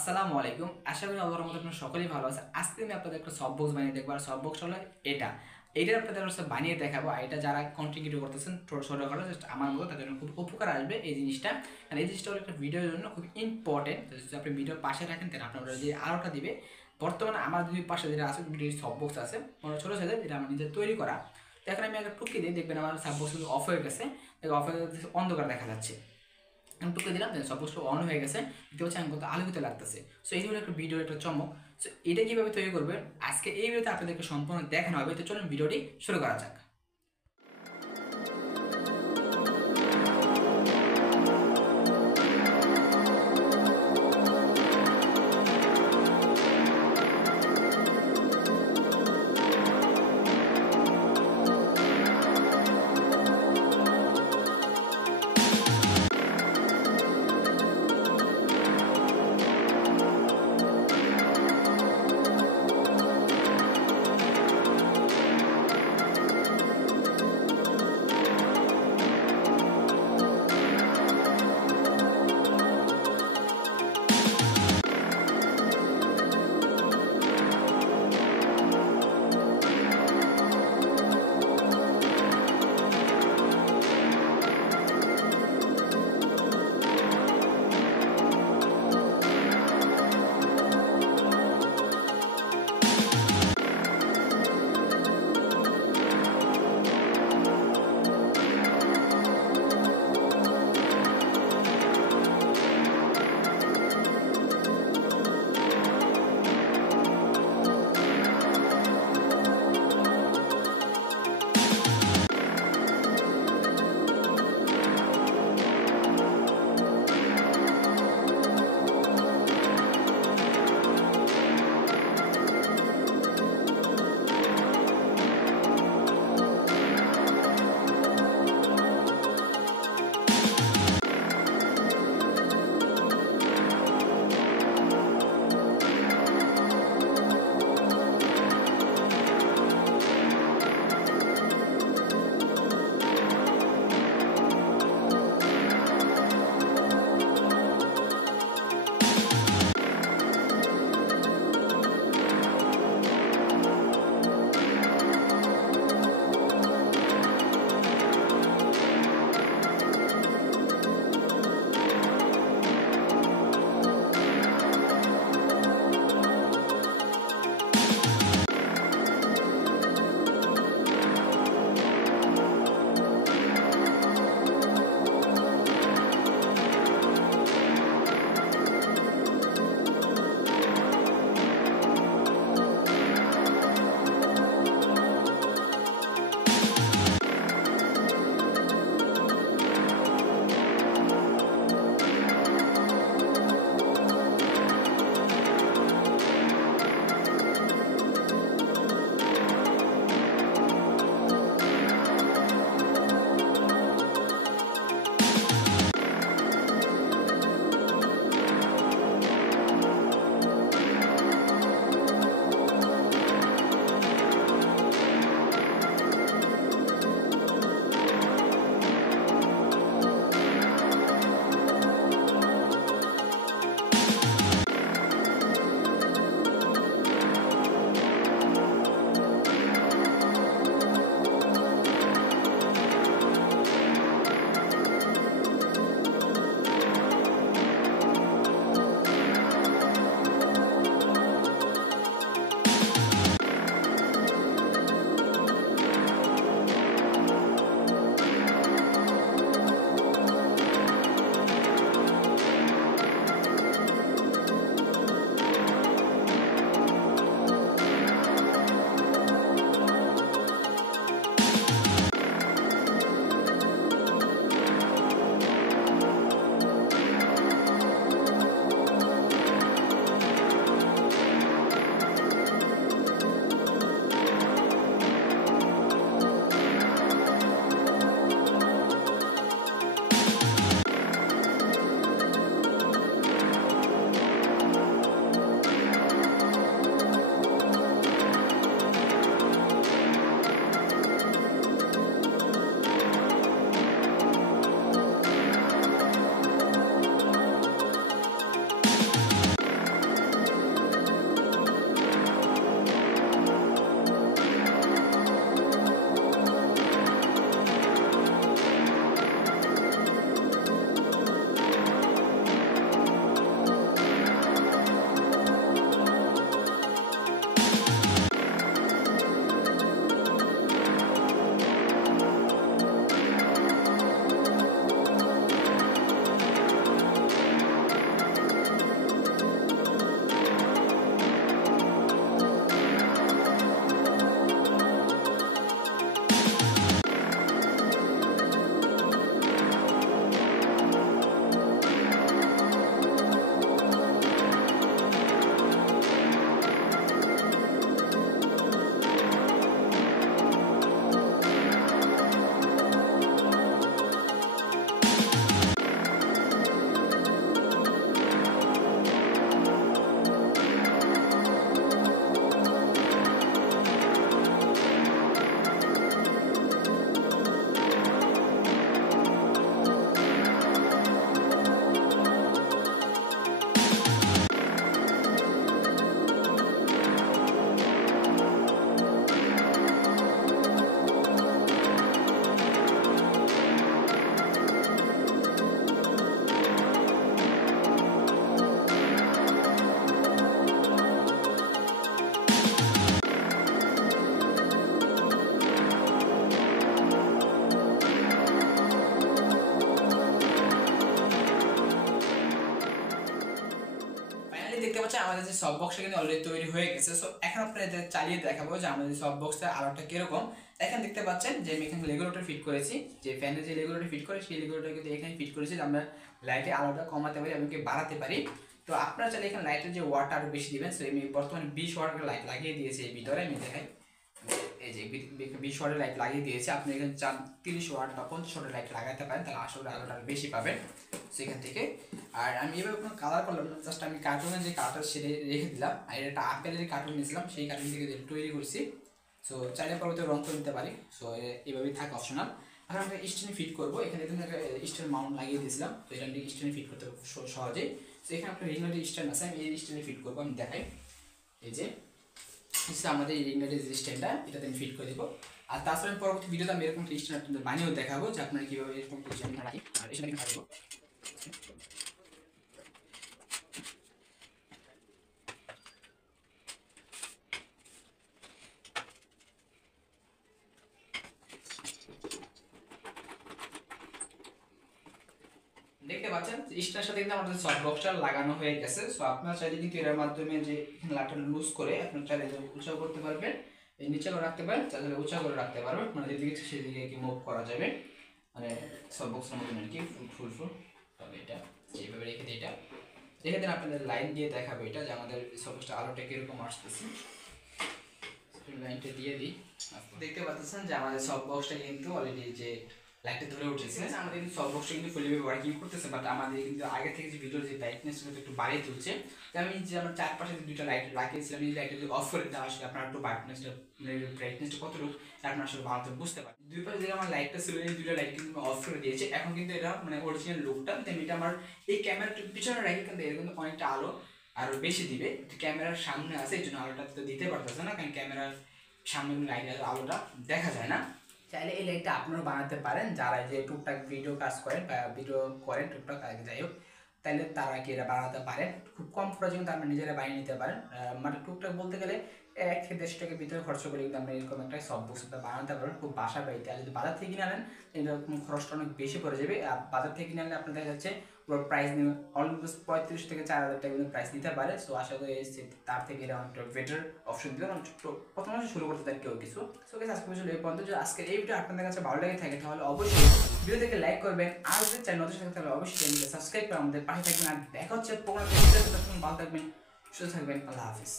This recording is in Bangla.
আসসালামু আলাইকুম। আশা করি আল্লাহর রহমতে আপনারা সকলেই ভালো আছেন। আজকে আমি আপনাদের একটা সফট বক্স বানিয়ে দেখবো। আর সফট বক্স হলো এইটা আপনাদের হচ্ছে বানিয়ে দেখাবো। আর এটা যারা কন্টিনিউ করতেছেন ছোটখাটো জাস্ট আমার মতো তাদের জন্য খুব উপকার আসবে এই জিনিসটা। কারণ এই জিনিসটা হলো একটা ভিডিওর জন্য খুব ইম্পর্টেন্ট। যদি আপনি ভিডিওর পাশে রাখেন তাহলে আপনার যে আলোটা দিবে। বর্তমানে আমার দুই পাশে যেটা আছে দুটি সফট বক্স আছে ছোটো সাইজের, যেটা আমার নিজের তৈরি করা। তো এখন আমি একটা টুকি দিই, দেখবেন আমার সফট বক্স অফ হয়ে গেছে, অফ হয়ে গেছে, অন্ধকার দেখা যাচ্ছে। আমি টুকে দিলাম, দেন সব অন হয়ে গেছে, দেখতে পাচ্ছি আমি কত আলোকিত লাগতেছে। সো এই হলো একটা ভিডিওর একটা চমক। সো এটা কীভাবে তৈরি করবেন আজকে এই ভিডিওতে আপনাদেরকে সম্পূর্ণ দেখানো হবে। তো চলুন ভিডিওটি শুরু করা যাক। অলরেডি দেখতে পাচ্ছেন আমাদের যে সফট বক্সটা কিন্তু অলরেডি তৈরি হয়ে গেছে। সো এখন আপনাদের চালিয়ে দেখাবো যে আমাদের সফট বক্সের আলোটা কিরকম। এখানে দেখতে পাচ্ছেন যে আমি এখানে রেগুলেটর ফিট করেছি, যে ফ্যানের যে রেগুলেটর ফিট করে সেই রেগুলেটর কিন্তু এখানে ফিট করেছি, যে আমরা লাইটের আলোটা কমাতে পারি এবং বাড়াতে পারি। তো আপনারা চাইলে এখানে লাইটের যে ওয়াট আরও বেশি দিবেন। সো আমি বর্তমানে 20 ওয়াটের লাইট লাগিয়ে দিয়েছি এই ভিতরে, আমি দেখাই। এই যে 20 ওয়াটের লাইট লাগিয়ে দিয়েছি, আপনি এখানে 30 ওয়াট বা 50 ওয়াটের লাইট লাগাতে পারেন, তাহলে আসলে আলোটা বেশি পাবেন সেখান থেকে। আর আমি এভাবে কোনো কালার করলাম না, জাস্ট আমি কার্টুনের যে কালারটা সেটা রেখে দিলাম। আর এটা আপেলের কার্টুন নিয়েছিলাম, সেই কার্টুন থেকে তৈরি করছি। সো চাইলে পরবর্তী রং করে নিতে পারি। সো এভাবেই থাকে অপশনাল। এখন আমরা স্ট্যান্ডে ফিট করবো। এখানে তুমি একটা স্ট্যান্ড মাউন্ট লাগিয়ে দিয়েছিলাম, তো এটা স্ট্যান্ডে ফিট করতে সহজেই। সো এখানে একটা রিং লাইটের স্ট্যান্ড আছে, আমি এই স্ট্যান্ডে ফিট করবো। আমি দেখাই, এই যে আমাদের এই রিং লাইটের যে স্ট্যান্ডটা, এটাতে আমি ফিট করে দেবো। আর তাছাড়া পরবর্তী ভিডিওতে আমি এরকম স্ট্যান্ড আপনাদের বানিয়েও দেখাবো যে আপনারা কীভাবে এরকম স্ট্যান্ড রাখি। আর এই স্ট্যান্ডে রাখবো। দেখতে পাচ্ছেন স্ট্যান্ডের সাথে কিন্তু আমাদের সফট বক্সটা লাগানো হয়ে গেছে। সো আপনারা চাইলে কিন্তু এর মাধ্যমে যে লাইটটা লুজ করে আপনারা চাইলে উঁচা করতে পারবেন, এই নিচে করে রাখতে পারেন, চাইলে উঁচা করে রাখতে পারবেন, মানে যেদিকে সেদিকে কি মুভ করা যাবে, মানে সফট বক্সের মতন আর কি ফুল তবে এটা এইভাবে রেখে দিই। এটা রেখে দিন, আপনাদের লাইন দিয়ে দেখাবো এটা যে আমাদের সফট বক্সটা আলোটা কীরকম আসতেছে। লাইনটা দিয়ে দিই। দেখতে পাচ্ছেন যে আমাদের সফট বক্সটা কিন্তু অলরেডি যে লাইটটা ধরে উঠেছে, আমাদের কিন্তু সফট বক্সটা কিন্তু ফুলি ওয়ার্কিং করতেছে। বাট আমাদের কিন্তু আগে থেকে যে ভিডিওর যে ব্রাইটনেসটা কিন্তু একটু বাড়িয়ে তুলছে। আমি যে আমার চারপাশে যে দুইটা লাইট লাগিয়েছিলাম, এই লাইটটা যদি অফ করে দেওয়া আসলে আপনার একটু ব্রাইটনেসটা কতটুকু আপনার আসলে ভালো বুঝতে পারেন। দুই পাশে যে আমার লাইটটা ছিল, এই দুইটা লাইট কিন্তু অফ করে দিয়েছে। এখন কিন্তু এটা মানে অরিজিনাল লুকটা, এটা আমার এই ক্যামেরাটা পিছনে রাখি কিন্তু এর কিন্তু অনেকটা আলো আরও বেশি দিবে। ক্যামেরার সামনে আছে, এই জন্য আলোটা তো দিতে পারতেছে না, কারণ ক্যামেরার সামনে লাইটের আলোটা দেখা যায় না। চাইলে এই লাইটটা আপনারাও বানাতে পারেন, যারা যে টুকটাক ভিডিও কাজ করেন বা ভিডিও করেন টুকটাক যাই হোক, তাহলে তারা কি এটা বানাতে পারেন খুব কম খরচে, কিন্তু আপনারা নিজেরা বানিয়ে নিতে পারেন। মানে টুকটাক বলতে গেলে 1 থেকে 1.5 টাকার ভিতরে খরচ করে কিন্তু আমরা এরকম একটা সফট বক্স বানাতে পারবেন খুব বাসা বাড়িতে। আর যদি বাজার থেকে কিনে আনেন এরকম খরচটা অনেক বেশি পড়ে যাবে। আর বাজার থেকে কিনে আনলে আপনার দেখা যাচ্ছে ওর প্রাইস নেবে অলমোস্ট 35 থেকে 4000 টাকা কিন্তু প্রাইস নিতে পারে। সো আশা করি তার থেকে এটা অনেকটা বেটার অপশন দিবে, কারণ ছোট্ট প্রথমে শুরু করতে চান কেউ কিছু। সো গাইস আজকে পর্যন্ত এই পর্যন্ত। যদি আজকের এই ভিডিও আপনাদের কাছে ভালো লেগে থাকে তাহলে অবশ্যই ভিডিও থেকে লাইক করবেন, আর যদি চ্যানেল নতুন থাকে তাহলে অবশ্যই চ্যানেলকে সাবস্ক্রাইব করে আমাদের পাশে থাকবেন। আর দেখা হচ্ছে প্রোগ্রাম ভালো থাকবেন, সুস্থ থাকবেন, আল্লাহ হাফিজ।